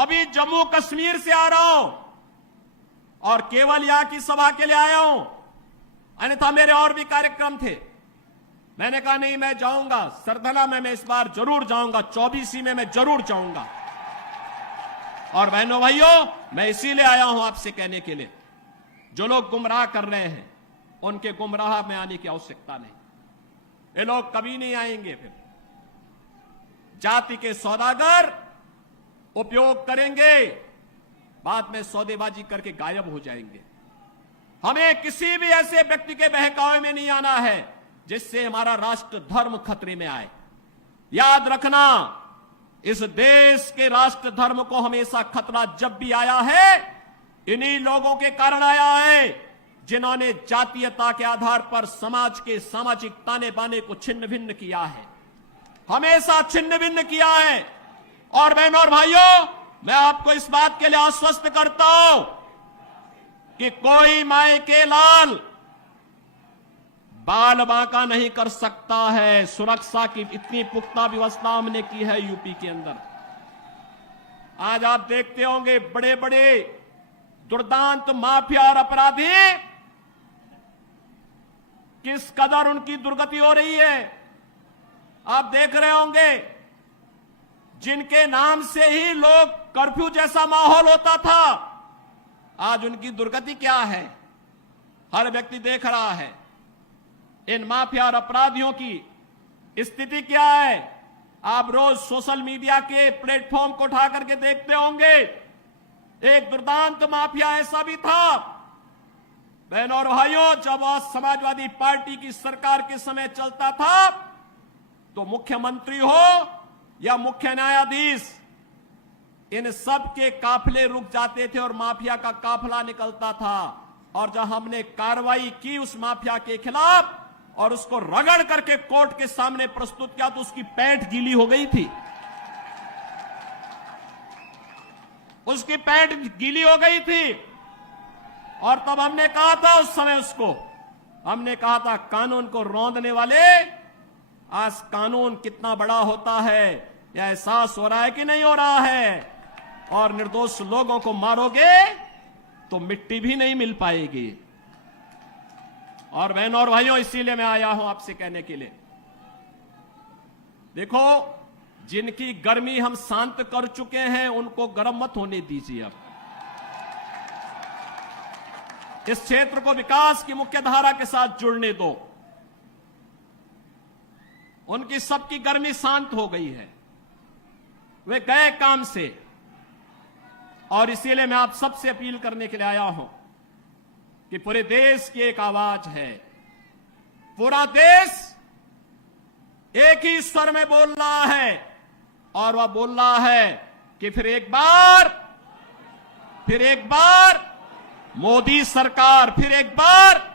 अभी जम्मू कश्मीर से आ रहा हूं और केवल यहां की सभा के लिए आया हूं, अन्यथा मेरे और भी कार्यक्रम थे। मैंने कहा नहीं, मैं जाऊंगा सरधना में, मैं इस बार जरूर जाऊंगा, 24 में मैं जरूर जाऊंगा। और बहनों भाइयों, मैं इसीलिए आया हूं आपसे कहने के लिए, जो लोग गुमराह कर रहे हैं उनके गुमराह में आने की आवश्यकता नहीं। ये लोग कभी नहीं आएंगे। फिर जाति के सौदागर उपयोग करेंगे, बाद में सौदेबाजी करके गायब हो जाएंगे। हमें किसी भी ऐसे व्यक्ति के बहकावे में नहीं आना है जिससे हमारा राष्ट्र धर्म खतरे में आए। याद रखना, इस देश के राष्ट्र धर्म को हमेशा खतरा जब भी आया है, इन्हीं लोगों के कारण आया है जिन्होंने जातीयता के आधार पर समाज के सामाजिक ताने बाने को छिन्न भिन्न किया है, हमेशा छिन्न भिन्न किया है। और बहनों और भाइयों, मैं आपको इस बात के लिए आश्वस्त करता हूं कि कोई माय के लाल बाल बांका नहीं कर सकता है। सुरक्षा की इतनी पुख्ता व्यवस्था हमने की है यूपी के अंदर। आज आप देखते होंगे बड़े बड़े दुर्दांत माफिया और अपराधी किस कदर उनकी दुर्गति हो रही है। आप देख रहे होंगे, जिनके नाम से ही लोग कर्फ्यू जैसा माहौल होता था, आज उनकी दुर्गति क्या है हर व्यक्ति देख रहा है। इन माफिया और अपराधियों की स्थिति क्या है, आप रोज सोशल मीडिया के प्लेटफॉर्म को उठा करके देखते होंगे। एक दुर्दांत माफिया ऐसा भी था, बहनों और भाइयों, जब वह समाजवादी पार्टी की सरकार के समय चलता था तो मुख्यमंत्री हो या मुख्य न्यायाधीश, इन सब के काफिले रुक जाते थे और माफिया का काफिला निकलता था। और जब हमने कार्रवाई की उस माफिया के खिलाफ और उसको रगड़ करके कोर्ट के सामने प्रस्तुत किया तो उसकी पैंट गीली हो गई थी, उसकी पैंट गीली हो गई थी। और तब हमने कहा था, उस समय उसको हमने कहा था, कानून को रौंदने वाले, आज कानून कितना बड़ा होता है यह एहसास हो रहा है कि नहीं हो रहा है। और निर्दोष लोगों को मारोगे तो मिट्टी भी नहीं मिल पाएगी। और बहनों और भाइयों, इसीलिए मैं आया हूं आपसे कहने के लिए, देखो, जिनकी गर्मी हम शांत कर चुके हैं उनको गर्म मत होने दीजिए। अब इस क्षेत्र को विकास की मुख्य धारा के साथ जुड़ने दो। उनकी सबकी गर्मी शांत हो गई है, वे गए काम से। और इसीलिए मैं आप सबसे अपील करने के लिए आया हूं कि पूरे देश की एक आवाज है, पूरा देश एक ही स्वर में बोल रहा है। और वह बोल रहा है कि फिर एक बार मोदी सरकार, फिर एक बार